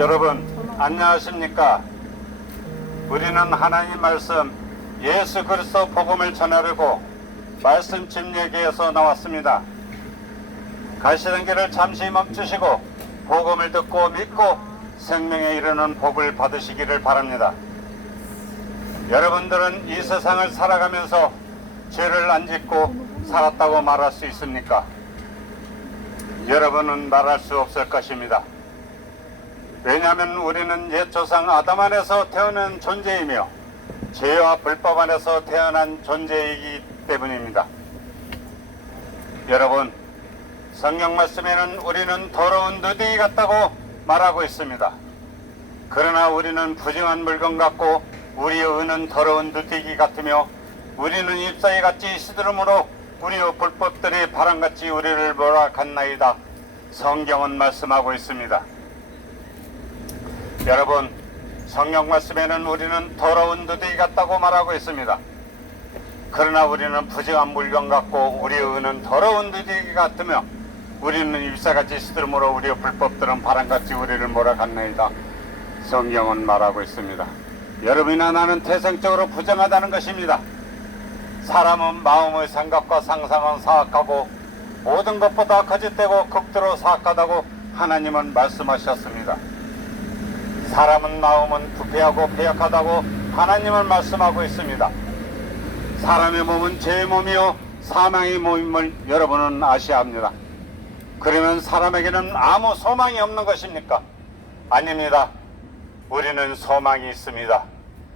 여러분 안녕하십니까? 우리는 하나님 말씀 예수 그리스도 복음을 전하려고 말씀 집례기에서 나왔습니다. 가시는 길을 잠시 멈추시고 복음을 듣고 믿고 생명에 이르는 복을 받으시기를 바랍니다. 여러분들은 이 세상을 살아가면서 죄를 안 짓고 살았다고 말할 수 있습니까? 여러분은 말할 수 없을 것입니다. 왜냐하면 우리는 옛 조상 아담 안에서 태어난 존재이며 죄와 불법 안에서 태어난 존재이기 때문입니다. 여러분, 성경 말씀에는 우리는 더러운 누더기 같다고 말하고 있습니다. 그러나 우리는 부정한 물건 같고 우리의 의는 더러운 누더기 같으며 우리는 잎사귀 같이 시들음으로 우리의 불법들이 바람같이 우리를 몰아갔나이다. 성경은 말씀하고 있습니다. 여러분, 성경 말씀에는 우리는 더러운 누더기 같다고 말하고 있습니다. 그러나 우리는 부정한 물건 같고 우리의 의는 더러운 누더기 같으며 우리는 잎사같이 시들음으로 우리의 불법들은 바람같이 우리를 몰아갔나이다. 성경은 말하고 있습니다. 여러분이나 나는 태생적으로 부정하다는 것입니다. 사람은 마음의 생각과 상상은 사악하고 모든 것보다 거짓되고 극도로 사악하다고 하나님은 말씀하셨습니다. 사람은 마음은 부패하고 패역하다고 하나님은 말씀하고 있습니다. 사람의 몸은 죄의 몸이요 사망의 몸임을 여러분은 아셔야 합니다. 그러면 사람에게는 아무 소망이 없는 것입니까? 아닙니다. 우리는 소망이 있습니다.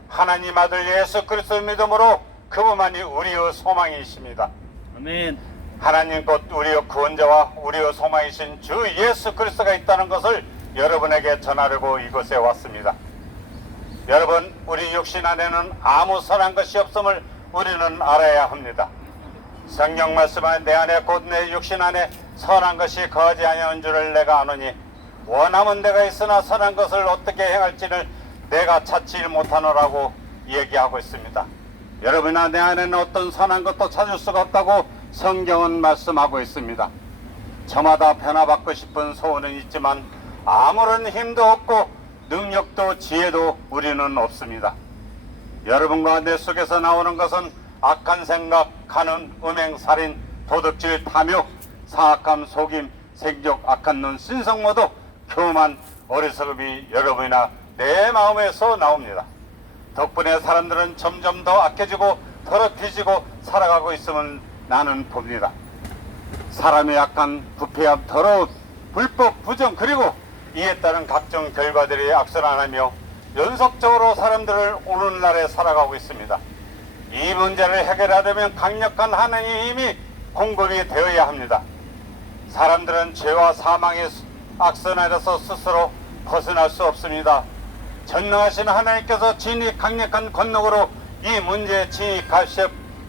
하나님 아들 예수 그리스도 믿음으로 그분만이 우리의 소망이십니다. 아멘. 하나님 곧 우리의 구원자와 우리의 소망이신 주 예수 그리스도가 있다는 것을 여러분에게 전하려고 이곳에 왔습니다. 여러분, 우리 육신 안에는 아무 선한 것이 없음을 우리는 알아야 합니다. 성경 말씀은 내 안에 곧 내 육신 안에 선한 것이 거하지 아니하는 줄을 내가 아노니 원하면 내가 있으나 선한 것을 어떻게 행할지를 내가 찾지 못하노라고 얘기하고 있습니다. 여러분아, 내 안에는 어떤 선한 것도 찾을 수가 없다고 성경은 말씀하고 있습니다. 저마다 변화받고 싶은 소원은 있지만 아무런 힘도 없고 능력도 지혜도 우리는 없습니다. 여러분과 내 속에서 나오는 것은 악한 생각, 간음, 음행, 살인, 도둑질, 탐욕, 사악함, 속임, 생욕, 악한 눈, 신성모독, 교만, 어리석음이 여러분이나 내 마음에서 나옵니다. 덕분에 사람들은 점점 더 악해지고 더럽혀지고 살아가고 있음을 나는 봅니다. 사람의 약한 부패함, 더러움, 불법, 부정, 그리고 이에 따른 각종 결과들이 악순환하며 연속적으로 사람들을 오늘날에 살아가고 있습니다. 이 문제를 해결하려면 강력한 하나님의 힘이 공급이 되어야 합니다. 사람들은 죄와 사망의 악순환에서 스스로 벗어날 수 없습니다. 전능하신 하나님께서 진히 강력한 권능으로 이 문제에 진히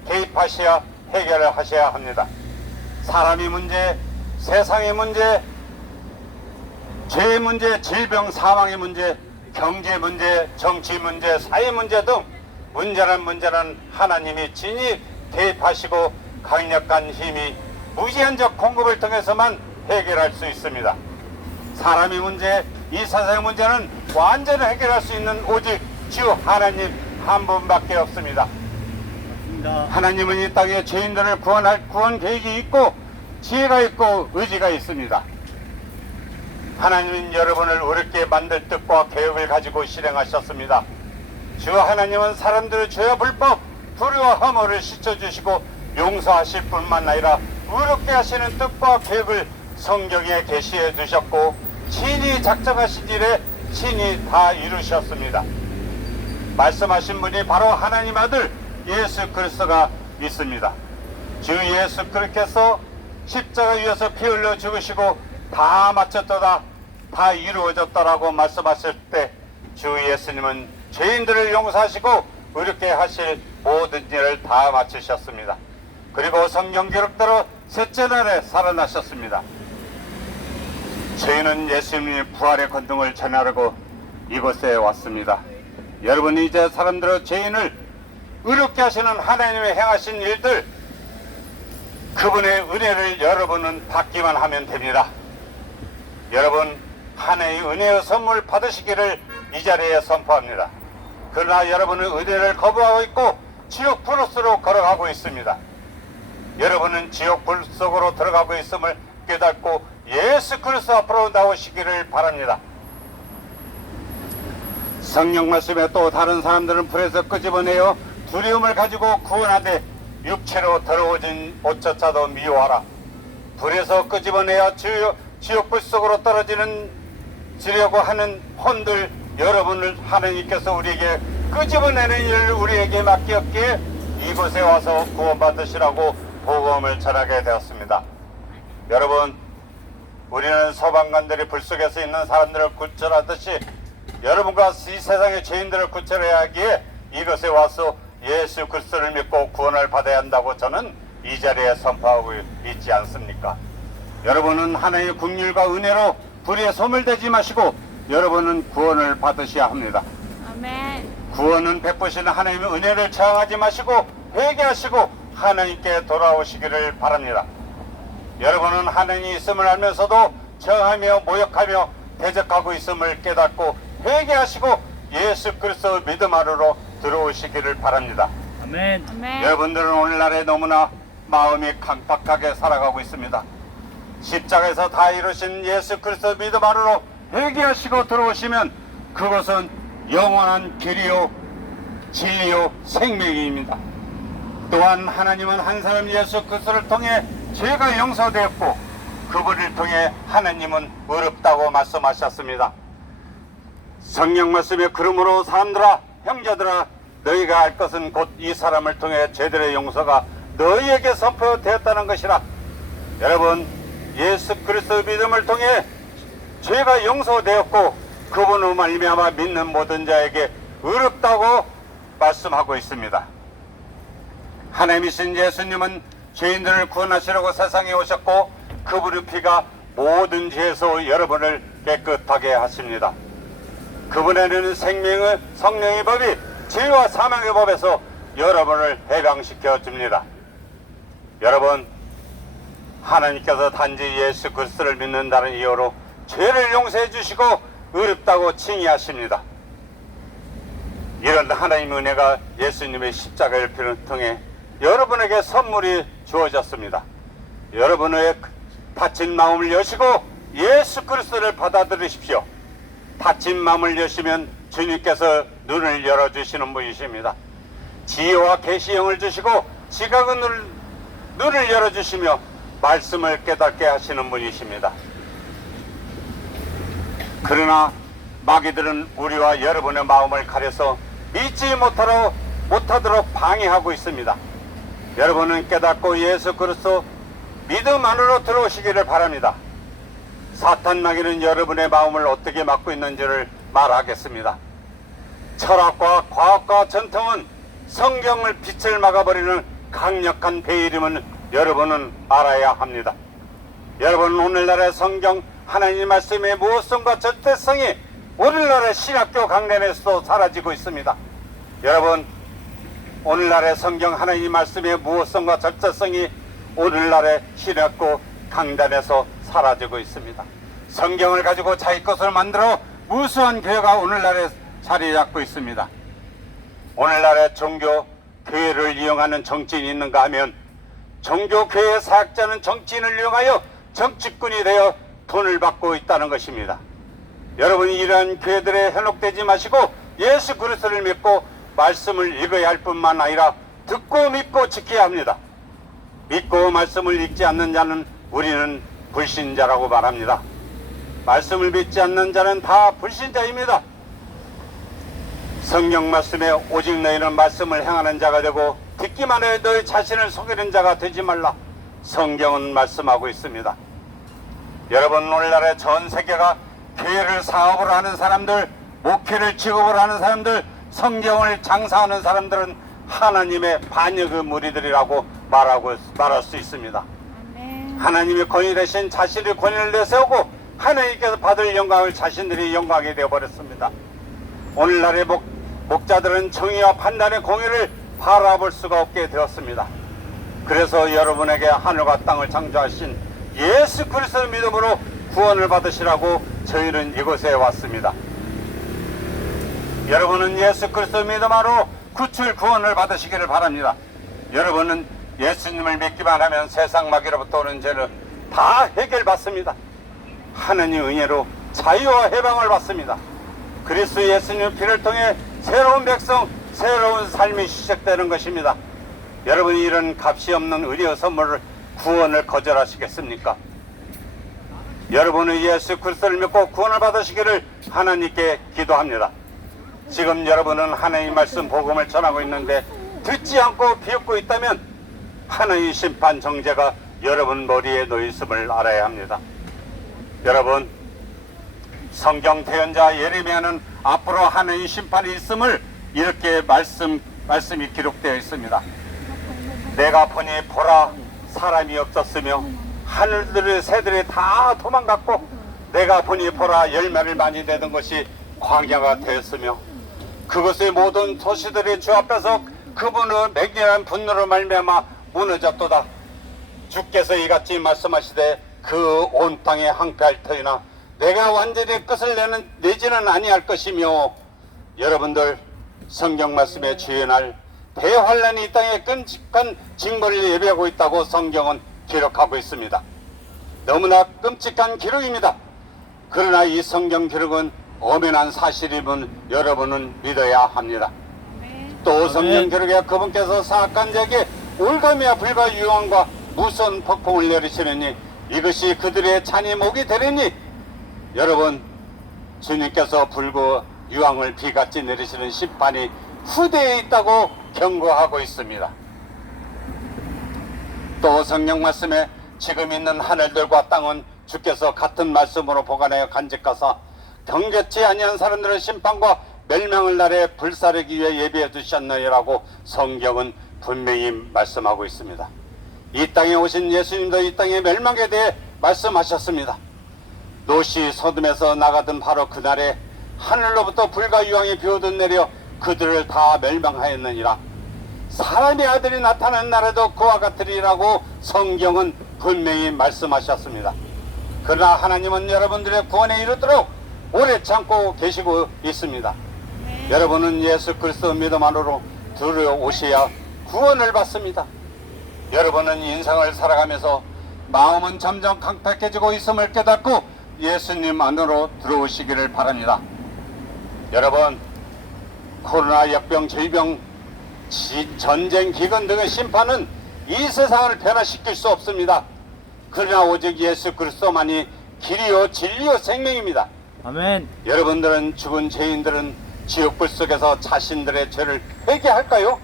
개입하셔야 해결을 하셔야 합니다. 사람의 문제, 세상의 문제, 죄의 문제, 질병, 사망의 문제, 경제 문제, 정치 문제, 사회 문제 등 문제는 하나님이 진히 개입하시고 강력한 힘이 무제한적 공급을 통해서만 해결할 수 있습니다. 사람의 문제, 이 세상의 문제는 완전히 해결할 수 있는 오직 주 하나님 한 분밖에 없습니다. 하나님은 이 땅에 죄인들을 구원할 구원 계획이 있고 지혜가 있고 의지가 있습니다. 하나님은 여러분을 어렵게 만들 뜻과 계획을 가지고 실행하셨습니다. 주 하나님은 사람들의 죄와 불법, 불의와 허물을 씻어주시고 용서하실 뿐만 아니라 의롭게 하시는 뜻과 계획을 성경에 계시해 두셨고 친히 작정하신 일에 친히 다 이루셨습니다. 말씀하신 분이 바로 하나님 아들 예수 그리스도가 있습니다. 주 예수 그리스도께서 십자가 위에서 피 흘려 죽으시고 다 마쳤도다, 다 이루어졌다라고 말씀하실 때 주 예수님은 죄인들을 용서하시고 의롭게 하실 모든 일을 다 마치셨습니다. 그리고 성경 기록대로 셋째 날에 살아나셨습니다. 저희는 예수님의 부활의 권능을 전하려고 이곳에 왔습니다. 여러분, 이제 사람들의 죄인을 의롭게 하시는 하나님의 행하신 일들, 그분의 은혜를 여러분은 받기만 하면 됩니다. 여러분, 하나의 은혜의 선물 받으시기를 이 자리에 선포합니다. 그러나 여러분은 은혜를 거부하고 있고 지옥 불으로 걸어가고 있습니다. 여러분은 지옥 불 속으로 들어가고 있음을 깨닫고 예수 그리스도 앞으로 나오시기를 바랍니다. 성령 말씀에 또 다른 사람들은 불에서 끄집어내어 두려움을 가지고 구원하되 육체로 더러워진 옷조차도 미워하라. 불에서 끄집어내어 지옥 불 속으로 떨어지려고 하는 혼들 여러분을 하나님께서 우리에게 끄집어내는 일을 우리에게 맡겼기에 이곳에 와서 구원받으시라고 복음을 전하게 되었습니다. 여러분, 우리는 소방관들이 불 속에서 있는 사람들을 구출하듯이 여러분과 이 세상의 죄인들을 구출해야 하기에 이곳에 와서 예수 그리스도를 믿고 구원을 받아야 한다고 저는 이 자리에 선포하고 있지 않습니까? 여러분은 하나님의 긍휼과 은혜로 불에 소멸되지 마시고 여러분은 구원을 받으셔야 합니다. 아멘. 구원은 베푸시는 하나님의 은혜를 저항하지 마시고 회개하시고 하나님께 돌아오시기를 바랍니다. 여러분은 하나님이 있음을 알면서도 저항하며 모욕하며 대적하고 있음을 깨닫고 회개하시고 예수 그리스도 믿음 안으로 들어오시기를 바랍니다. 아멘. 아멘. 여러분들은 오늘날에 너무나 마음이 강팍하게 살아가고 있습니다. 십자가에서 다 이루신 예수 그리스도 믿음 안으로 회개하시고 들어오시면 그것은 영원한 길이요 진리요 생명입니다. 또한 하나님은 한 사람 예수 그리스도를 통해 죄가 용서되었고 그분을 통해 하나님은 의롭다고 말씀하셨습니다. 성령 말씀에 그러므로 사람들아 형제들아 너희가 알 것은 곧 이 사람을 통해 죄들의 용서가 너희에게 선포되었다는 것이라. 여러분, 예수 그리스도 믿음을 통해 죄가 용서되었고 그분으로 말미암아 믿는 모든 자에게 의롭다고 말씀하고 있습니다. 하나님이신 예수님은 죄인들을 구원하시려고 세상에 오셨고 그분의 피가 모든 죄에서 여러분을 깨끗하게 하십니다. 그분에는 생명의 성령의 법이 죄와 사망의 법에서 여러분을 해방시켜 줍니다. 여러분, 하나님께서 단지 예수 그리스도를 믿는다는 이유로 죄를 용서해 주시고 의롭다고 칭의하십니다. 이런 하나님의 은혜가 예수님의 십자가를 통해 여러분에게 선물이 주어졌습니다. 여러분의 닫힌 마음을 여시고 예수 그리스도를 받아들이십시오. 닫힌 마음을 여시면 주님께서 눈을 열어주시는 분이십니다. 지혜와 계시형을 주시고 지각의 눈을 열어주시며 말씀을 깨닫게 하시는 분이십니다. 그러나 마귀들은 우리와 여러분의 마음을 가려서 믿지 못하도록 방해하고 있습니다. 여러분은 깨닫고 예수 그리스도 믿음 안으로 들어오시기를 바랍니다. 사탄 마귀는 여러분의 마음을 어떻게 막고 있는지를 말하겠습니다. 철학과 과학과 전통은 성경을 빛을 막아버리는 강력한 베일임을 여러분은 알아야 합니다. 여러분, 오늘날의 성경 하나님 말씀의 무엇성과 절대성이 오늘날의 신학교 강단에서도 사라지고 있습니다. 여러분, 오늘날의 성경 하나님 말씀의 무엇성과 절대성이 오늘날의 신학교 강단에서 사라지고 있습니다. 성경을 가지고 자기 것을 만들어 무수한 교회가 오늘날에 자리 잡고 있습니다. 오늘날의 종교 교회를 이용하는 정치인이 있는가 하면 종교 교회 사역자는 정치인을 이용하여 정치꾼이 되어 돈을 받고 있다는 것입니다. 여러분이 이러한 교회들에 현혹되지 마시고 예수 그리스도를 믿고 말씀을 읽어야 할 뿐만 아니라 듣고 믿고 지켜야 합니다. 믿고 말씀을 읽지 않는 자는 우리는 불신자라고 말합니다. 말씀을 믿지 않는 자는 다 불신자입니다. 성경 말씀에 오직 너희는 말씀을 행하는 자가 되고 듣기만 해 너희 자신을 속이는 자가 되지 말라. 성경은 말씀하고 있습니다. 여러분, 오늘날의 전 세계가 교회를 사업으로 하는 사람들, 목회를 직업으로 하는 사람들, 성경을 장사하는 사람들은 하나님의 반역의 무리들이라고 말할 수 있습니다. 아멘. 하나님의 권위 대신 자신의 권위를 내세우고 하나님께서 받을 영광을 자신들이 영광이 되어버렸습니다. 오늘날의 목자들은 정의와 판단의 공의를 바라볼 수가 없게 되었습니다. 그래서 여러분에게 하늘과 땅을 창조하신 예수 그리스도의 믿음으로 구원을 받으시라고 저희는 이곳에 왔습니다. 여러분은 예수 그리스도 믿음으로 구출 구원을 받으시기를 바랍니다. 여러분은 예수님을 믿기만 하면 세상 마귀로부터 오는 죄를 다 해결받습니다. 하느님 은혜로 자유와 해방을 받습니다. 그리스도 예수님 피를 통해 새로운 백성, 새로운 삶이 시작되는 것입니다. 여러분이 이런 값이 없는 의료 선물을 구원을 거절하시겠습니까? 여러분은 예수 그리스도를 믿고 구원을 받으시기를 하나님께 기도합니다. 지금 여러분은 하나님 말씀 복음을 전하고 있는데 듣지 않고 비웃고 있다면 하나님 심판 정죄가 여러분 머리에 놓여 있음을 알아야 합니다. 여러분, 성경 대언자 예레미야는 앞으로 하나님 심판이 있음을 이렇게 말씀이 기록되어 있습니다. 내가 보니 보라 사람이 없었으며 하늘들의 새들이 다 도망갔고 내가 보니 보라 열매를 많이 내던 것이 광야가 되었으며 그것의 모든 도시들이 주 앞에서 그분의 맹렬한 분노로 말미암아 무너졌도다. 주께서 이같이 말씀하시되 그 온 땅에 항폐할 터이나 내가 완전히 끝을 내지는 아니할 것이며 여러분들 성경 말씀에 주의날 대환란이 이 땅에 끔찍한 징벌을 예비하고 있다고 성경은 기록하고 있습니다. 너무나 끔찍한 기록입니다. 그러나 이 성경 기록은 엄연한 사실임을 여러분은 믿어야 합니다. 또 성경 기록에 그분께서 사악한 자에게 올가미와 불과 유황과 무서운 폭풍을 내리시느니 이것이 그들의 잔이 목이 되리니 여러분 주님께서 불과 유황을 비같이 내리시는 심판이 후대에 있다고 경고하고 있습니다. 또 성경 말씀에 지금 있는 하늘들과 땅은 주께서 같은 말씀으로 보관하여 간직하사 경계치 아니한 사람들의 심판과 멸망을 날에 불사르기 위해 예비해 두셨느니라고 성경은 분명히 말씀하고 있습니다. 이 땅에 오신 예수님도 이 땅의 멸망에 대해 말씀하셨습니다. 롯이 소돔에서 나가던 바로 그날에 하늘로부터 불과 유황이 비오듯 내려 그들을 다 멸망하였느니라. 사람의 아들이 나타나는 날에도 그와 같으리라고 성경은 분명히 말씀하셨습니다. 그러나 하나님은 여러분들의 구원에 이르도록 오래 참고 계시고 있습니다. 여러분은 예수 그리스도 믿음으로 들어오셔야 구원을 받습니다. 여러분은 인생을 살아가면서 마음은 점점 강팍해지고 있음을 깨닫고 예수님 안으로 들어오시기를 바랍니다. 여러분, 코로나 역병, 질병, 전쟁, 기근 등의 심판은 이 세상을 변화시킬 수 없습니다. 그러나 오직 예수 그리스도만이 길이요 진리요 생명입니다. 아멘. 여러분들은 죽은 죄인들은 지옥불 속에서 자신들의 죄를 회개할까요?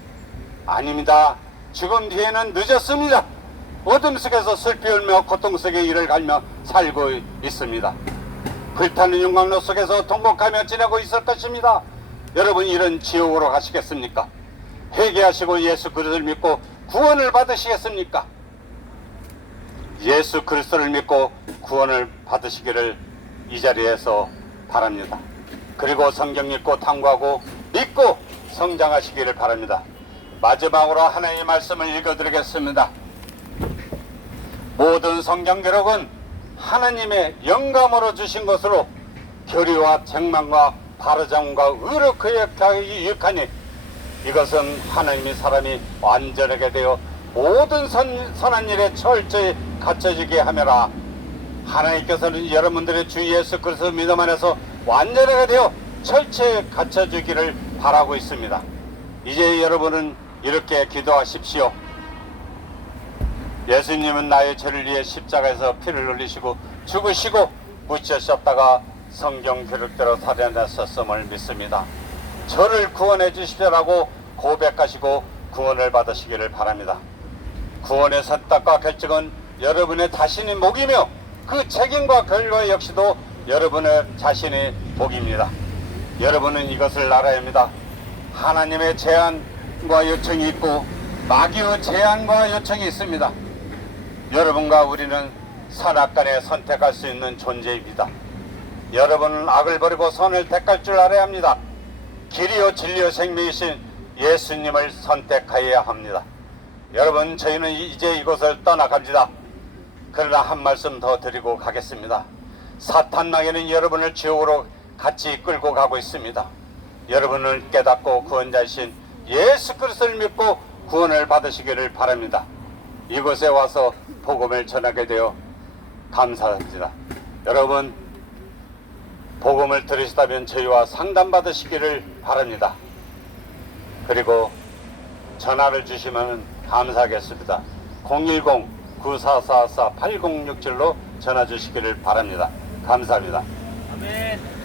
아닙니다. 죽음 뒤에는 늦었습니다. 어둠 속에서 슬피 울며 고통 속에 이를 갈며 살고 있습니다. 불타는 용광로 속에서 통곡하며 지내고 있을 것입니다. 여러분 이런 지옥으로 가시겠습니까? 회개하시고 예수 그리스도를 믿고 구원을 받으시겠습니까? 예수 그리스도를 믿고 구원을 받으시기를 이 자리에서 바랍니다. 그리고 성경 읽고 탐구하고 믿고 성장하시기를 바랍니다. 마지막으로 하나님의 말씀을 읽어드리겠습니다. 모든 성경 기록은 하나님의 영감으로 주신 것으로 교리와 책망과 바르장과 의로 그에 유익하니 이것은 하나님의 사람이 완전하게 되어 모든 선한 일에 철저히 갖춰지게 하며라. 하나님께서는 여러분들의 주 예수 그리스도 믿음 안에서 완전하게 되어 철저히 갖춰지기를 바라고 있습니다. 이제 여러분은 이렇게 기도하십시오. 예수님은 나의 죄를 위해 십자가에서 피를 흘리시고 죽으시고 묻히셨다가 성경 기록대로 살아나셨음을 믿습니다. 저를 구원해 주시라고 고백하시고 구원을 받으시기를 바랍니다. 구원의 선택과 결정은 여러분의 자신의 몫이며 그 책임과 결과 역시도 여러분의 자신의 몫입니다. 여러분은 이것을 알아야 합니다. 하나님의 제안과 요청이 있고 마귀의 제안과 요청이 있습니다. 여러분과 우리는 선악간에 선택할 수 있는 존재입니다. 여러분은 악을 버리고 선을 택할 줄 알아야 합니다. 길이요 진리요 생명이신 예수님을 선택하여야 합니다. 여러분 저희는 이제 이곳을 떠나갑니다. 그러나 한 말씀 더 드리고 가겠습니다. 사탄 마귀는 여러분을 지옥으로 같이 끌고 가고 있습니다. 여러분을 깨닫고 구원자이신 예수 그리스도를 믿고 구원을 받으시기를 바랍니다. 이곳에 와서 복음을 전하게 되어 감사합니다. 여러분, 복음을 들으시다면 저희와 상담받으시기를 바랍니다. 그리고 전화를 주시면 감사하겠습니다. 010-9444-8067로 전화 주시기를 바랍니다. 감사합니다. 아멘.